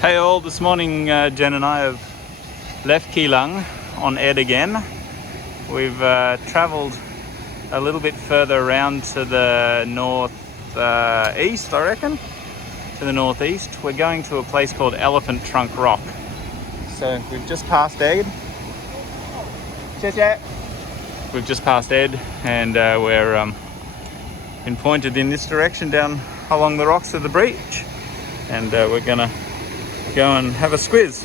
Hey all, this morning Jen and I have left Keelung on Ed again. We've travelled a little bit further around to the northeast, I reckon. To the northeast. We're going to a place called Elephant Trunk Rock. So we've just passed Ed. We've just passed Ed and we're been pointed in this direction down along the rocks of the beach. And we're gonna go and have a squiz.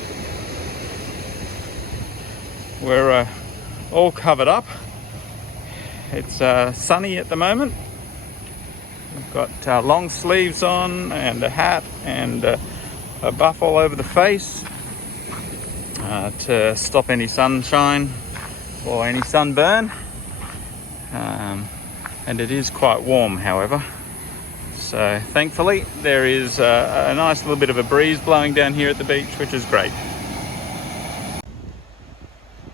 We're all covered up. It's sunny at the moment. We've got long sleeves on and a hat and a buff all over the face to stop any sunshine or any sunburn. And it is quite warm, however. So thankfully there is a nice little bit of a breeze blowing down here at the beach, which is great.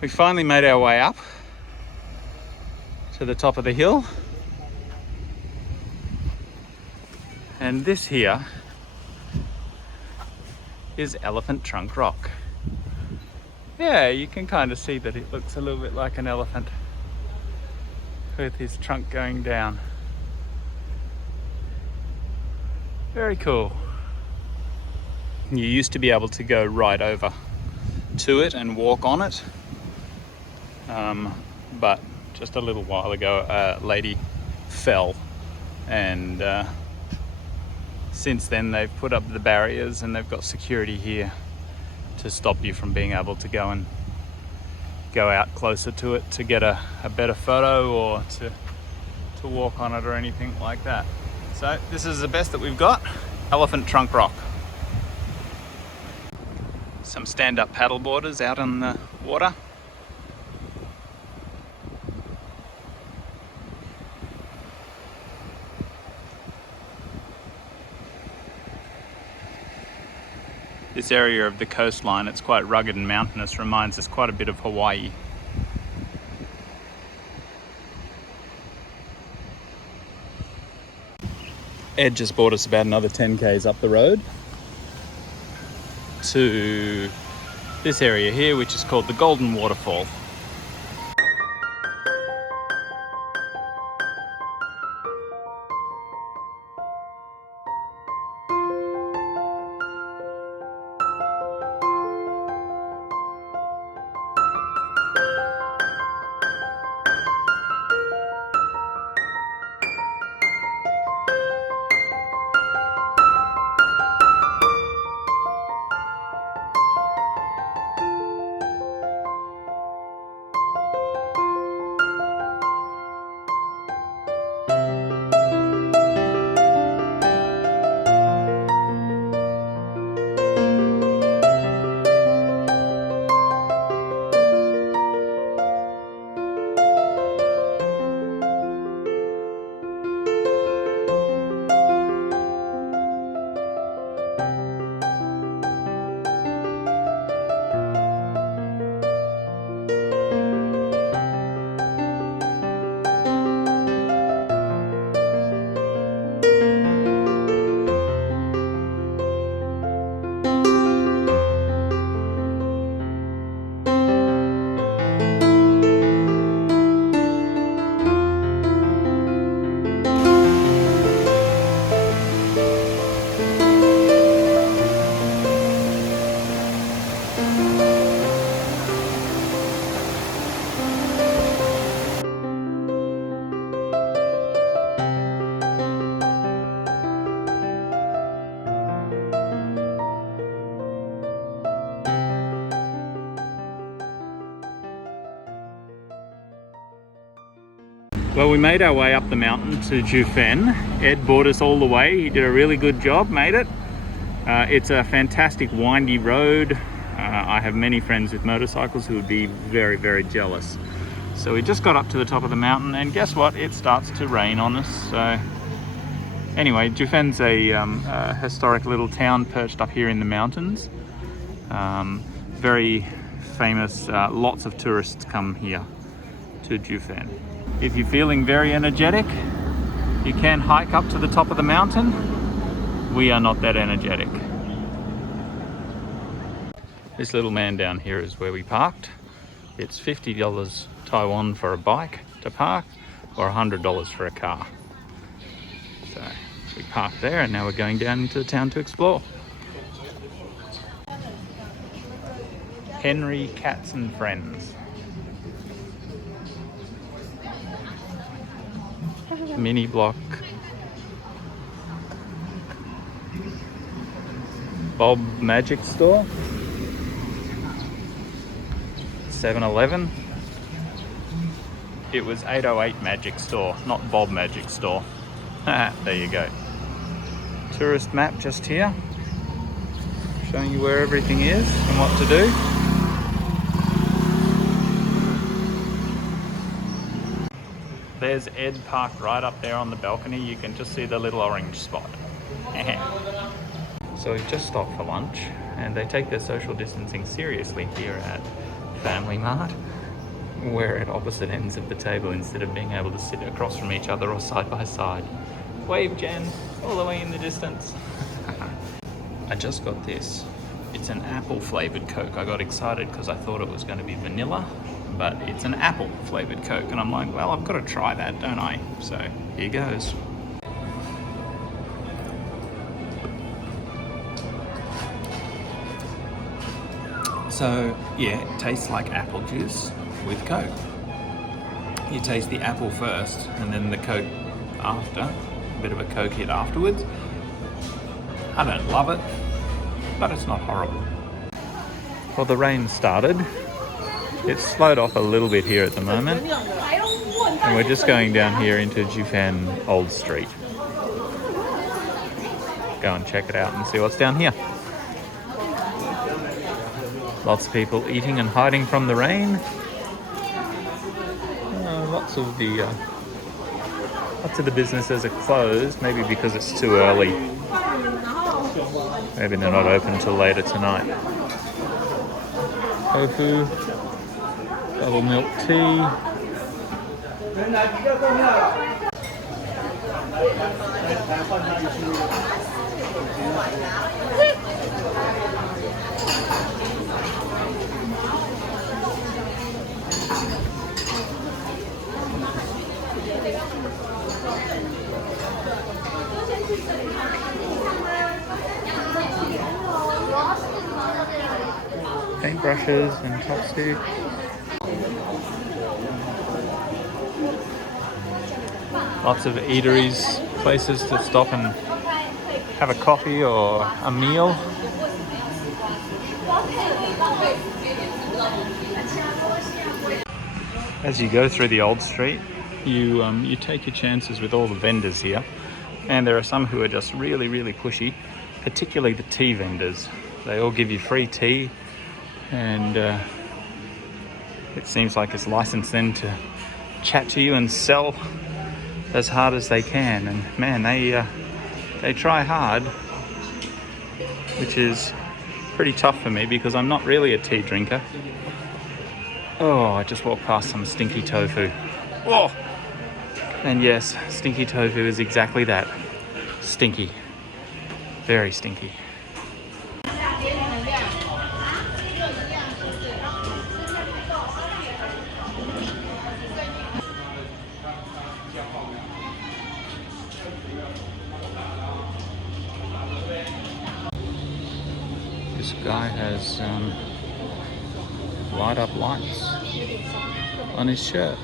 We finally made our way up to the top of the hill. And this here is Elephant Trunk Rock. Yeah, you can kind of see that it looks a little bit like an elephant with his trunk going down. Very cool. You used to be able to go right over to it and walk on it, but just a little while ago a lady fell, and since then they've put up the barriers and they've got security here to stop you from being able to go out closer to it to get a better photo or to walk on it or anything like that. So this is the best that we've got, Elephant Trunk Rock. Some stand-up paddle boarders out on the water. This area of the coastline, it's quite rugged and mountainous, reminds us quite a bit of Hawaii. Ed just brought us about another 10 k's up the road to this area here, which is called the Golden Waterfall. Well, we made our way up the mountain to Jiufen. Ed brought us all the way. He did a really good job, made it. It's a fantastic windy road. I have many friends with motorcycles who would be very, very jealous. So we just got up to the top of the mountain and guess what? It starts to rain on us. So anyway, Jiufen's a historic little town perched up here in the mountains. Very famous, lots of tourists come here to Jiufen. If you're feeling very energetic, you can hike up to the top of the mountain. We are not that energetic. This little man down here is where we parked. It's $50 Taiwan for a bike to park, or $100 for a car. So we parked there and now we're going down into the town to explore. Henry Cats and Friends. Mini block. Bob Magic Store. 7-Eleven. It was 808 Magic Store, not Bob Magic Store. There you go. Tourist map just here, showing you where everything is and what to do. There's Ed parked right up there on the balcony. You can just see the little orange spot. So we've just stopped for lunch, and they take their social distancing seriously here at Family Mart. We're at opposite ends of the table instead of being able to sit across from each other or side by side. Wave, Jen, all the way in the distance. I just got this. It's an apple flavored Coke. I got excited because I thought it was going to be vanilla, but it's an apple flavored Coke. And I'm like, well, I've got to try that, don't I? So here goes. So yeah, it tastes like apple juice with Coke. You taste the apple first and then the Coke after, a bit of a Coke hit afterwards. I don't love it, but it's not horrible. Well, the rain started. It's slowed off a little bit here at the moment. And we're just going down here into Jiufen Old Street. Go and check it out and see what's down here. Lots of people eating and hiding from the rain. Lots of the businesses are closed, maybe because it's too early. Maybe they're not open until later tonight. Tofu, double milk tea. Paintbrushes and trusty. Lots of eateries, places to stop and have a coffee or a meal. As you go through the old street, you take your chances with all the vendors here, and there are some who are just really, really pushy, particularly the tea vendors. They all give you free tea, and it seems like it's licensed then to chat to you and sell as hard as they can. And man, they try hard, which is pretty tough for me because I'm not really a tea drinker. Oh, I just walked past some stinky tofu. Oh! And yes, stinky tofu is exactly that. Stinky. Very stinky. This guy has light up lights on his shirt.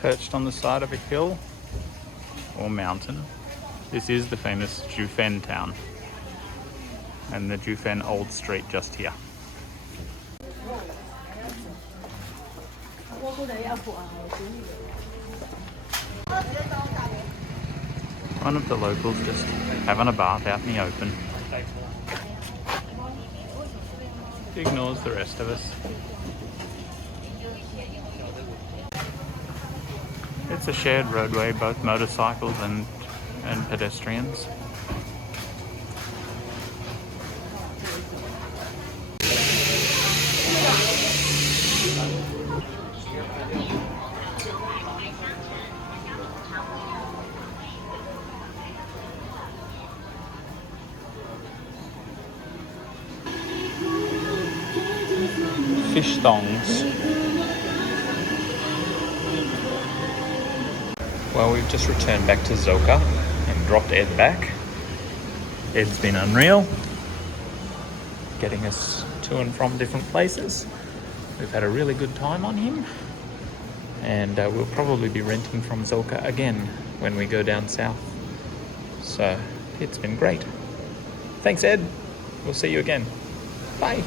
Perched on the side of a hill or mountain. This is the famous Jiufen town and the Jiufen Old Street just here. One of the locals just having a bath out in the open. Ignores the rest of us. It's a shared roadway, both motorcycles and pedestrians. fish thongs. Well, we've just returned back to Zocha and dropped Ed back. Ed's been unreal, getting us to and from different places. We've had a really good time on him, and we'll probably be renting from Zocha again when we go down south. So it's been great. Thanks, Ed. We'll see you again. Bye.